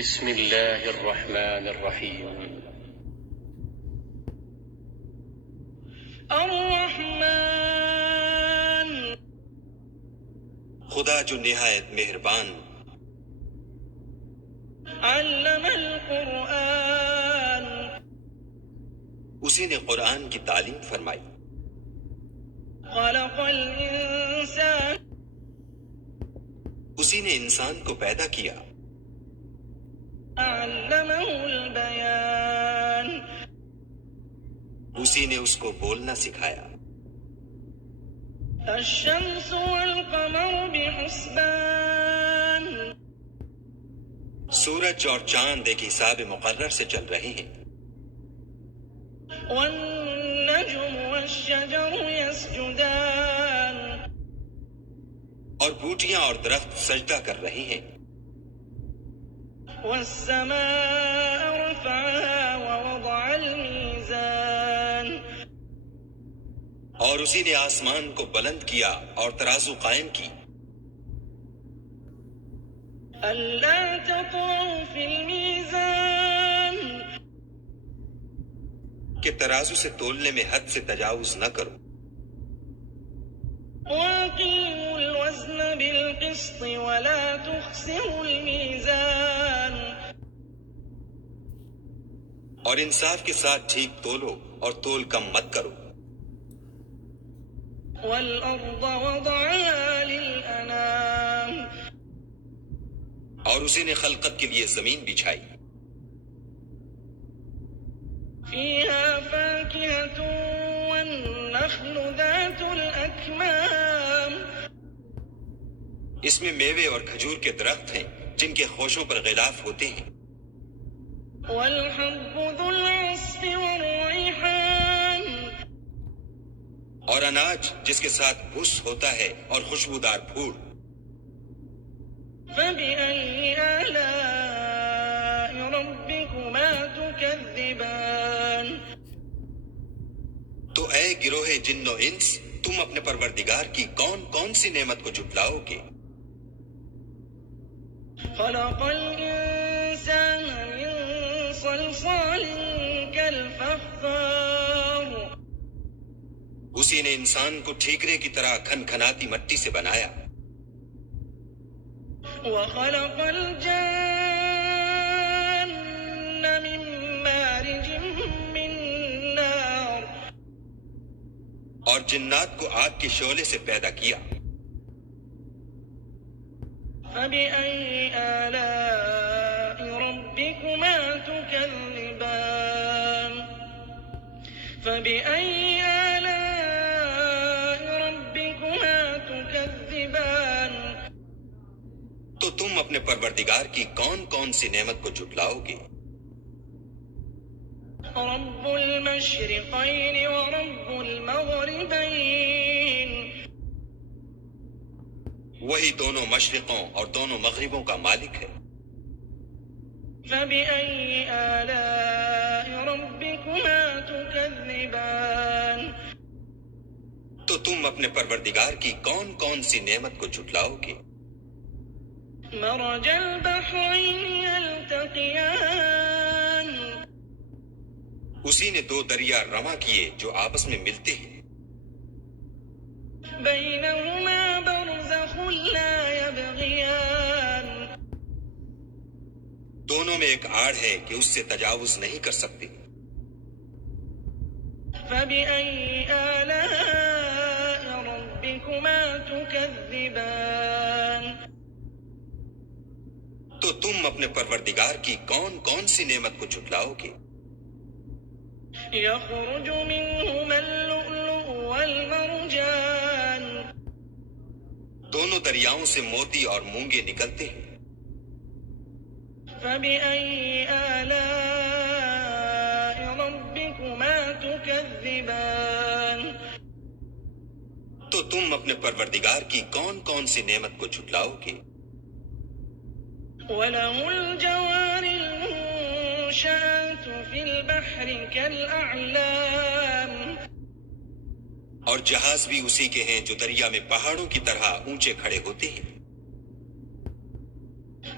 بسم اللہ الرحمن الرحیم۔ الرحمن، خدا جو نہایت مہربان، علم القرآن، اسی نے قرآن کی تعلیم فرمائی، خلق الانسان، اسی نے انسان کو پیدا کیا، علمہ البیان، اسی نے اس کو بولنا سکھایا، الشمس والقمر بحسبان، سورج اور چاند ایک حساب مقرر سے چل رہے ہیں، والنجم والشجر يسجدان، اور بوٹیاں اور درخت سجدہ کر رہے ہیں، والسماء رفعها ووضع الميزان، اور اسی نے آسمان کو بلند کیا اور ترازو قائم کی، ألا تطغوا في الميزان، کہ ترازو سے تولنے میں حد سے تجاوز نہ کرو، وأقيموا الوزن بالقسط ولا تخسروا الميزان، اور انصاف کے ساتھ ٹھیک تولو اور تول کم مت کرو، والأرض وضعها للأنام، اور اسی نے خلقت کے لیے زمین بچھائی، فيها فاكهة والنخل ذات الأكمام، اس میں میوے اور کھجور کے درخت ہیں جن کے خوشوں پر غلاف ہوتے ہیں، والحب ذو العصف والريحان، اور اناج جس کے ساتھ بھس ہوتا ہے اور خوشبودار پھول، فبأي آلاء ربكما تكذبان، تو اے گروہ جن و انس، تم اپنے پروردگار کی کون کون سی نعمت کو جھٹلاؤ گے؟ خلق الإنسان من صلصال كالفخار، اسی نے انسان کو ٹھیکرے کی طرح کھنکھناتی مٹی سے بنایا، وخلق الجن من مارج من نار، اور جنات کو آگ کے شعلے سے پیدا کیا، فبأي آلاء ربكما تكذبان، فبأي آلاء ربكما تكذبان، تو تم اپنے پروردگار کی کون کون سی نعمت کو جھٹلاؤ گے؟ رب المشرقين ورب المغربين، وہی دونوں مشرقوں اور دونوں مغربوں کا مالک ہے، فبأي آلاء ربكما تكذبان، تو تم اپنے پروردگار کی کون کون سی نعمت کو جھٹلاؤ گے؟ مرج البحرين يلتقيان، اسی نے دو دریا رواں کیے جو آپس میں ملتے ہیں، بينهما برزخ لا يبغيان، دونوں میں ایک آڑ ہے کہ اس سے تجاوز نہیں کر سکتے، فبأي آلاء ربكما تكذبان، تو تم اپنے پروردگار کی کون کون سی نعمت کو جھٹلاؤ گے؟ يخرج منهما اللؤلؤ والمرجان، دونوں دریاؤں سے موتی اور مونگے نکلتے ہیں، فبأي آلاء ربكما تكذبان، تو تم اپنے پروردگار کی کون کون سی نعمت کو جھٹلاؤ گے؟ وله الجوار المنشآت في البحر كالأعلام، اور جہاز بھی اسی کے ہیں جو دریا میں پہاڑوں کی طرح اونچے کھڑے ہوتے ہیں،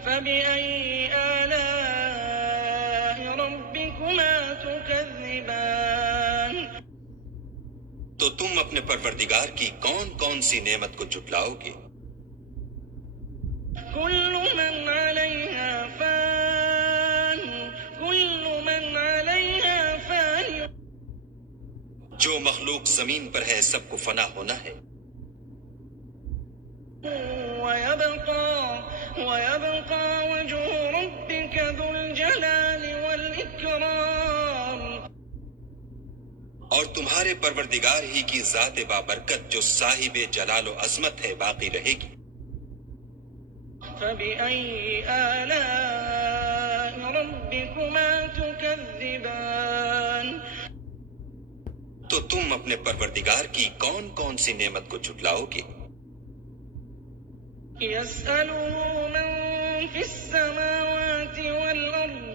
فبأي آلاء ربكما تكذبان تو تم اپنے پروردگار کی کون کون سی نعمت کو جھٹلاؤ گے؟ كل من عليها فان كل من عليها فان جو مخلوق زمین پر ہے سب کو فنا ہونا ہے، ويبقى وجه ربك ذو الجلال والإكرام اور تمہارے پروردگار ہی کی ذات بابرکت جو صاحب جلال و عظمت ہے باقی رہے گی۔ فبأي آلاء ربكما تكذبان تو تم اپنے پروردگار کی کون کون سی نعمت کو جھٹلاؤ گے؟ يسأله من في السماوات والأرض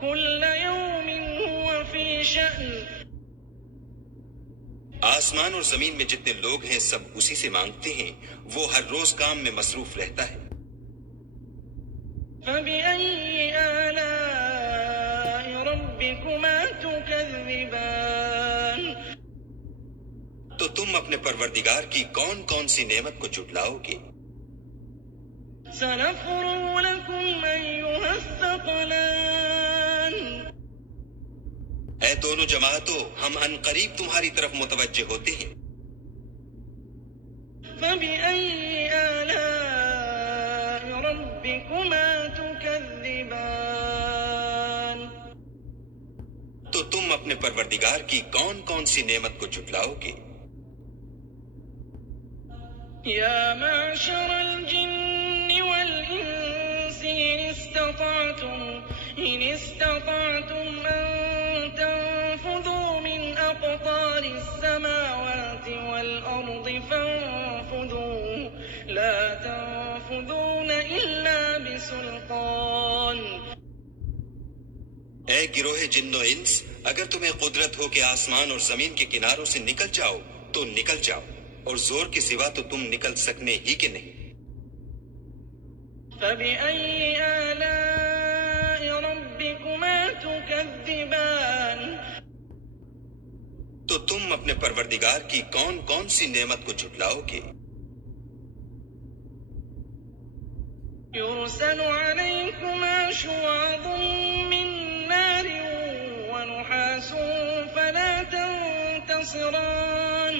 كل يوم هو في شأن آسمان اور زمین میں جتنے لوگ ہیں سب اسی سے مانگتے ہیں، وہ ہر روز کام میں مصروف رہتا ہے۔ فبأي آلاء ربكما تكذبان تو تم اپنے پروردگار کی کون کون سی نعمت کو جھٹلاؤ گے؟ سنفرغ لكم أيها الثقلان اے دونوں جماعتوں، ہم ان قریب تمہاری طرف متوجہ ہوتے ہیں۔ فبأي آلاء ربكما تكذبان تو تم اپنے پروردگار کی کون کون سی نعمت کو جھٹلاؤ گے؟ يا معشر الجن والإنس إن استطعتم أن تنفذوا من أقطار السماوات والأرض فانفذوا لا تنفذون إلا بسلطان اے گروہ جن و انس، اگر تمہیں قدرت ہو کہ آسمان اور زمین کے کناروں سے نکل جاؤ تو نکل جاؤ، اور زور کے سوا تو تم نکل سکنے ہی کہ نہیں۔ فبأي آلاء ربكما تكذبان تو تم اپنے پروردگار کی کون کون سی نعمت کو جھٹلاؤ گے؟ يرسل عليكما شواظ من نار ونحاس فلا تنتصران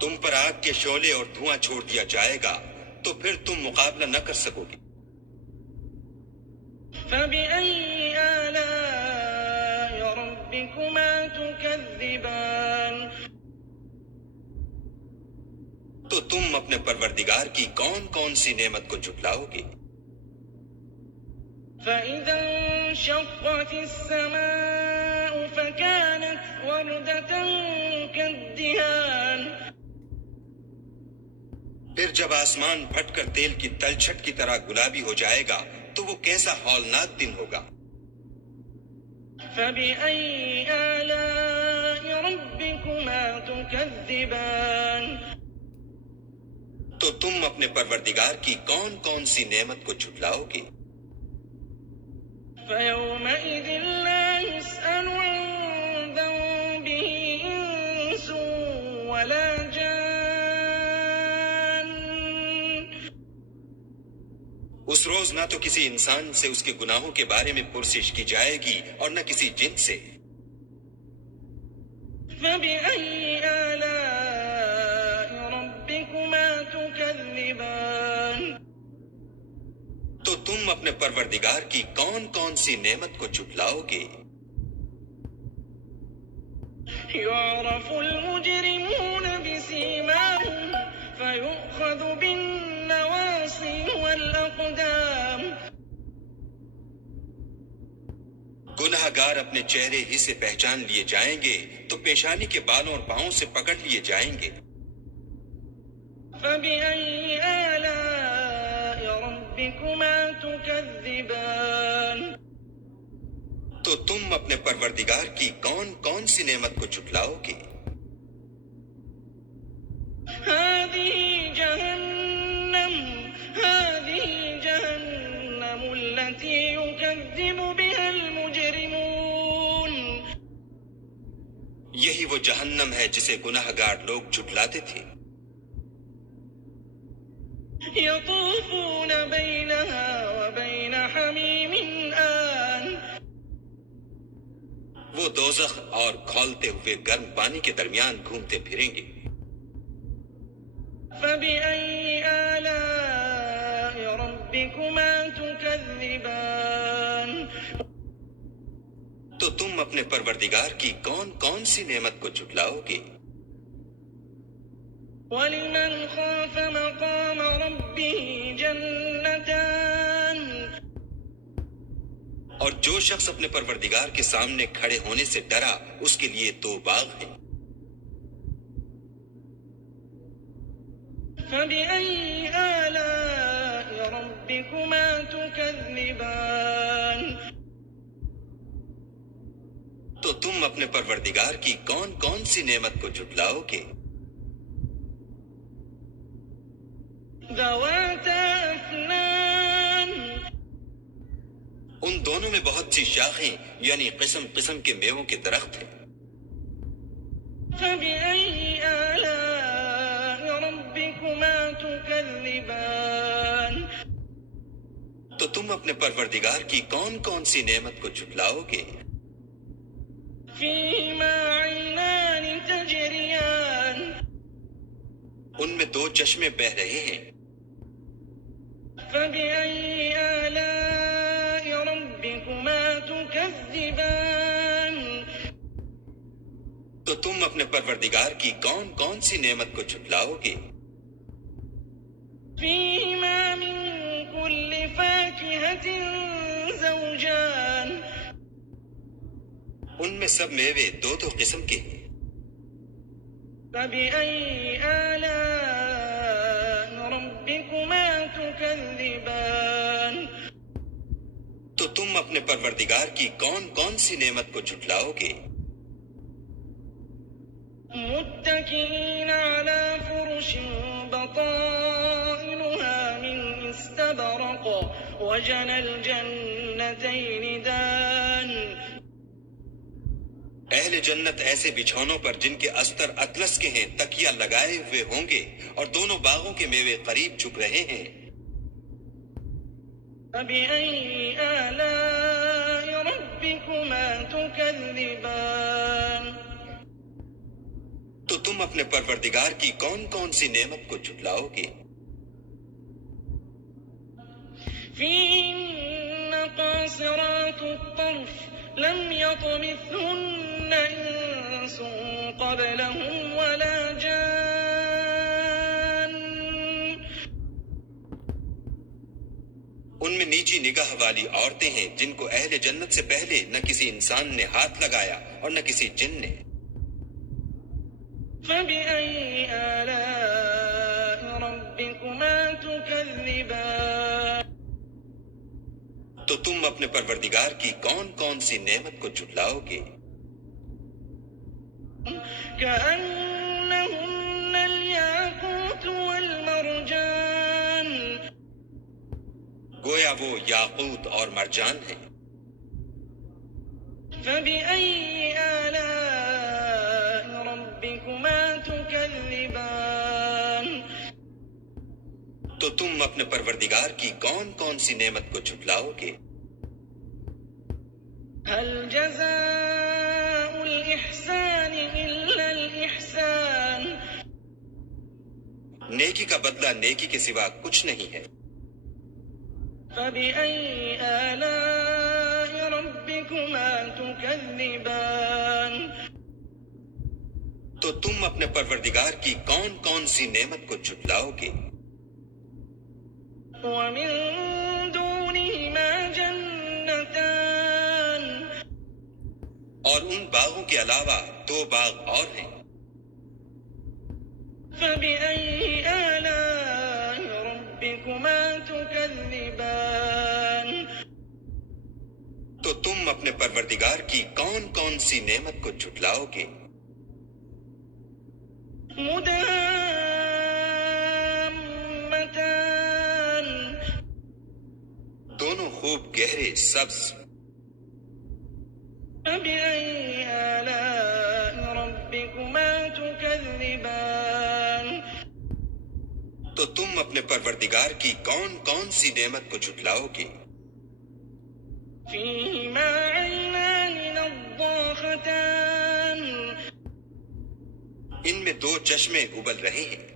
تم پر آگ کے شعلے اور دھواں چھوڑ دیا جائے گا تو پھر تم مقابلہ نہ کر سکو گے۔ فبأي آلاء ربكما تكذبان تو تم اپنے پروردگار کی کون کون سی نعمت کو جھٹلاؤ گے؟ فإذا انشقت السماء فكانت وردة كالدهان پھر جب آسمان پھٹ کر تیل کی تلچھٹ کی طرح گلابی ہو جائے گا تو وہ کیسا ہولناک دن ہوگا۔ فبأي آلاء ربكما تكذبان تو تم اپنے پروردگار کی کون کون سی نعمت کو جھٹلاؤ گے؟ فيومئذ لا يسأل عن ذنبه إنس ولا جان اس روز نہ تو کسی انسان سے اس کے گناہوں کے بارے میں پرسش کی جائے گی اور نہ کسی جن سے۔ فبأي آلاء ربكما تكذبان تو تم اپنے پروردگار کی کون کون سی نعمت کو جھٹلاؤ گے؟ يعرف المجرمون بسيماهم فيؤخذ بالنواصي والأقدام گناہ گار اپنے چہرے ہی سے پہچان لیے جائیں گے تو پیشانی کے بالوں اور پاؤں سے پکڑ لیے جائیں گے۔ فبأي آلاء ربكما تكذبان تو تم اپنے پروردگار کی کون کون سی نعمت کو جھٹلاؤ گے؟ هذه جهنم وہ جہنم ہے جسے گناہگار لوگ جھٹلاتے تھے. يطوفون بينها وبين حميم آن وہ دوزخ اور کھولتے ہوئے گرم پانی کے درمیان گھومتے پھریں گے. فبأي آلاء ربكما تكذبان تو تم اپنے پروردگار کی کون کون سی نعمت کو جھٹلاؤ گے؟ ولمن خاف مقام ربه جنتان اور جو شخص اپنے پروردگار کے سامنے کھڑے ہونے سے ڈرا اس کے لیے 2 باغ ہیں. فبأي آلاء ربكما تكذبان تو تم اپنے پروردگار کی کون کون سی نعمت کو جھٹلاؤ گے؟ ذواتا أفنان ان دونوں میں بہت سی شاخیں یعنی قسم قسم کے میووں کے درخت ہیں. فبأي آلاء ربكما تكذبان تو تم اپنے پروردگار کی کون کون سی نعمت کو جھٹلاؤ گے؟ فيهما عينان تجريان ان میں 2 چشمے بہ رہے ہیں. فبأي آلاء ربكما تكذبان تو تم اپنے پروردگار کی کون کون سی نعمت کو جھٹلاؤ گے؟ فيهما من كل فاكهة زوجان ان میں سب میوے 2 قسم کے ہیں. فبأي آلاء ربكما تكذبان تو تم اپنے پروردگار کی کون کون سی نعمت کو جھٹلاؤ گے؟ متكئين على فرش بطائنها من استبرق وجنى الجنتين دان اہل جنت ایسے بچھونوں پر جن کے استر اطلس کے ہیں تکیہ لگائے ہوئے ہوں گے اور دونوں باغوں کے میوے قریب جھک رہے ہیں. فبأي آلاء ربكما تكذبان تو تم اپنے پروردگار کی کون کون سی نعمت کو جھٹلاؤ گے؟ فيهن قاصرات الطرف لم يطمثهن إنس قبلهم ولا جان ان میں نیچی نگاہ والی عورتیں ہیں جن کو اہل جنت سے پہلے نہ کسی انسان نے ہاتھ لگایا اور نہ کسی جن نے. فبأي آلاء ربكما تكذبان تو تم اپنے پروردگار کی کون کون سی نعمت کو جھٹلاؤ گے؟ كأنهن الياقوت والمرجان گویا وہ یاقوت اور مرجان ہیں. فبأي آلاء ربكما تكذبان تو تم اپنے پروردگار کی کون کون سی نعمت کو جھٹلاؤ گے؟ هل جزاء الإحسان إلا الإحسان نیکی کا بدلہ نیکی کے سوا کچھ نہیں ہے. فبأي آلاء ربكما تكذبان تو تم اپنے پروردگار کی کون کون سی نعمت کو جھٹلاؤ گے؟ ومن دونهما جنتان اور ان باغوں کے علاوہ 2 باغ اور ہیں. فبأي آلاء ربكما تكذبان تو تم اپنے پروردگار کی کون کون سی نعمت کو جھٹلاؤ گے؟ مدهامتان دونوں خوب گہرے سبز. فبأي آلاء ربكما تو تم اپنے پروردگار کی کون کون سی نعمت کو جھٹلاؤ گے؟ فيهما عينان نضاختان ان میں دو چشمے ابل رہے ہیں،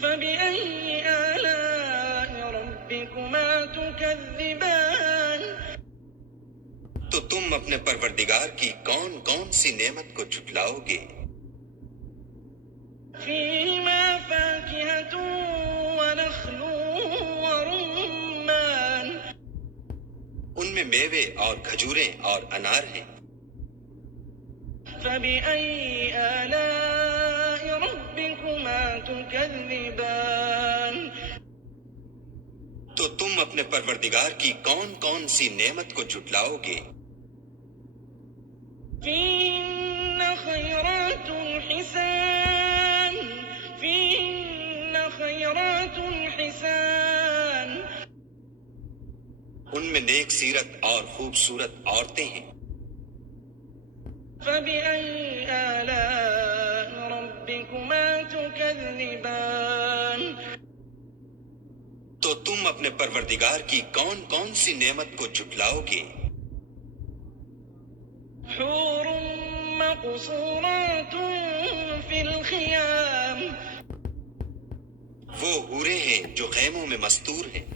فبأي آلاء ربكما تكذبان تو تم اپنے پروردگار کی کون کون سی نعمت کو جھٹلاؤ گے؟ فيهما فاكهة ونخل ورمان ان میں میوے اور کھجوریں اور انار ہیں، فبأي آلاء ربكما تكذبان تو تم اپنے پروردگار کی کون کون سی نعمت کو جھٹلاؤ گے؟ فيهن خيرات حسان فيهن خيرات حسان ان میں نیک سیرت اور خوبصورت عورتیں ہیں، فبأي آلاء ربكما تكذبان تو تم اپنے پروردگار کی کون کون سی نعمت کو جھٹلاؤ گے؟ حور مقصورات في الخيام وہ حوریں ہیں جو خیموں میں مستور ہیں،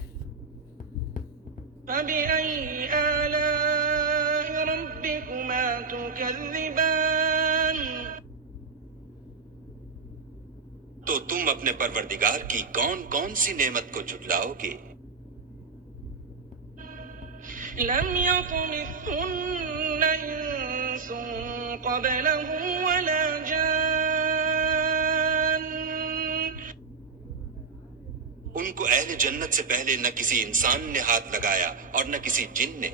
فبأي آلاء ربكما تكذبان تو تم اپنے پروردگار کی کون کون سی نعمت کو جھٹلاؤ گے؟ لم يطمثهن إنس قبلهم ولا جان ان کو اہل جنت سے پہلے نہ کسی انسان نے ہاتھ لگایا اور نہ کسی جن نے،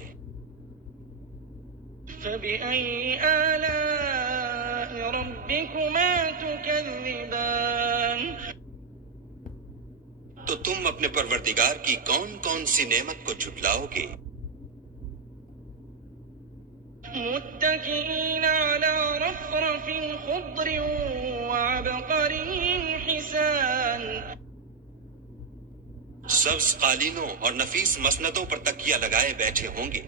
فبأي آلاء ربكما تكذبان تو تم اپنے پروردگار کی کون کون سی نعمت کو جھٹلاؤ گے؟ متكئين على رفرف خضر وعبقري حسان سبز قالینوں اور نفیس مسندوں پر تکیہ لگائے بیٹھے ہوں گے،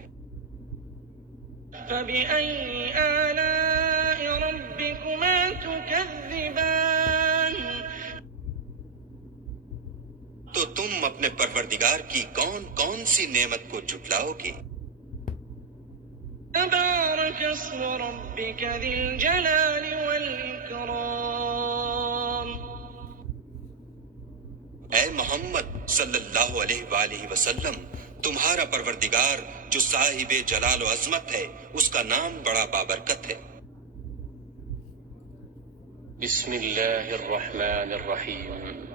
فبأي آلاء ربكما تكذبان تو تم اپنے پروردگار کی کون کون سی نعمت کو جھٹلاؤ گے؟ تبارك اسم ربك ذي الجلال والإكرام اے محمد صلی اللہ علیہ وآلہ وسلم، تمہارا پروردگار جو صاحب جلال و عظمت ہے، اس کا نام بڑا بابرکت ہے۔ بسم اللہ الرحمن الرحیم